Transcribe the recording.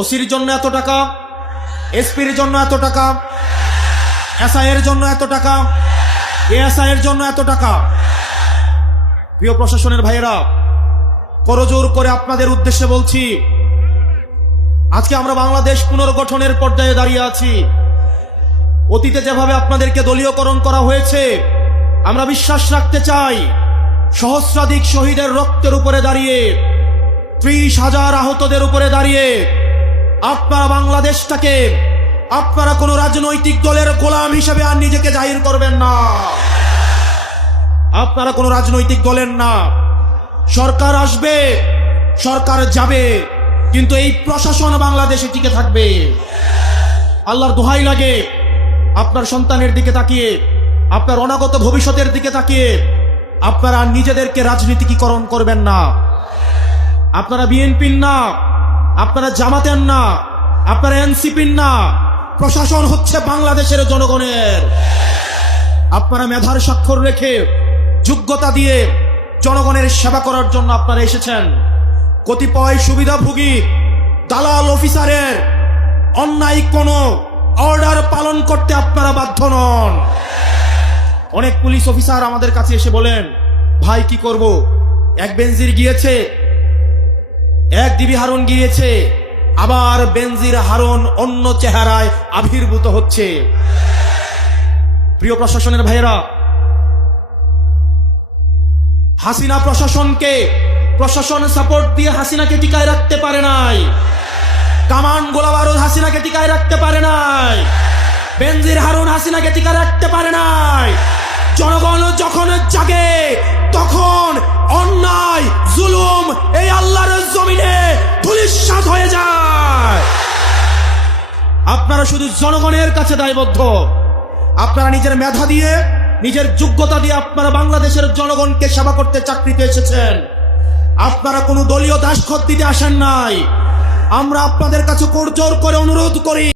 ওসির জন্য এত টাকা, এসপির জন্য এত টাকা, এসআই এর জন্য এত টাকা, এএসআই এর জন্য এত টাকা। প্রিয় প্রশাসনের ভাইয়েরা, করজোর করে আপনাদের উদ্দেশ্যে বলছি, আজকে আমরা বাংলাদেশ পুনর্গঠনের পর্যায়ে দাঁড়িয়ে আছি। অতীতে যেভাবে আপনাদেরকে দলীয়করণ করা হয়েছে, আমরা বিশ্বাস রাখতে চাই সহস্রাধিক শহীদের রক্তের উপরে দাঁড়িয়ে, 30,000 আহতদের উপরে দাঁড়িয়ে আপনারা বাংলাদেশটাকে আপনারা কোন রাজনৈতিক দলের গোলাম হিসেবে আর নিজেকে জাহির করবেন না। আপনারা কোন রাজনৈতিক দলের না। সরকার আসবে, সরকার যাবে, কিন্তু এই প্রশাসন বাংলাদেশে টিকে থাকবে। আল্লাহর দোহাই লাগে, আপনার সন্তানের দিকে তাকিয়ে, আপনার অনাগত ভবিষ্যতের দিকে তাকিয়ে আপনারা নিজেদেরকে রাজনীতিকীকরণ করবেন না। আপনারা বিএনপির না, আপনারা জামাতের না, আপনারা এনসিপির না। প্রশাসন হচ্ছে বাংলাদেশের জনগণের। আপনারা মেধার স্বাক্ষর রেখে, যোগ্যতা দিয়ে জনগণের সেবা করার জন্য আপনারা এসেছেন। কতিপয় সুবিধাভোগী দালাল অফিসারের অন্যায় কোনো অর্ডার পালন করতে আপনারা বাধ্য নন। অনেক পুলিশ অফিসার আমাদের কাছে এসে বলেন, ভাই কি করব, এক বেনজির গিয়েছে, এক ডিবি হারুন গিয়েছে, আবার বেনজির হারুন অন্য চেহারায় আবির্ভূত হচ্ছে। প্রিয় প্রশাসনের ভাইয়েরা, হাসিনা প্রশাসন সাপোর্ট দিয়ে হাসিনাকে টিকায় রাখতে পারে নাই। কামান গোলাবারুদ হাসিনাকে টিকায় রাখতে পারে নাই। বেনজির হারুন হাসিনাকে টিকায় রাখতে পারে নাই। জনগণ যখন জাগে, তখন অন্যায় জুলুম এই আল্লাহর জমিনে ধূলিসাৎ হয়ে যায়। আপনারা শুধু জনগণের কাছে দায়বদ্ধ। আপনারা নিজের মেধা দিয়ে, নিজের যোগ্যতা দিয়ে আপনারা বাংলাদেশের জনগণকে সেবা করতে চাকরিতে এসেছেন। আপনারা কোনো দলীয় দাসখত দিতে আসেন নাই। আমরা আপনাদের কাছে করজোর করে অনুরোধ করি,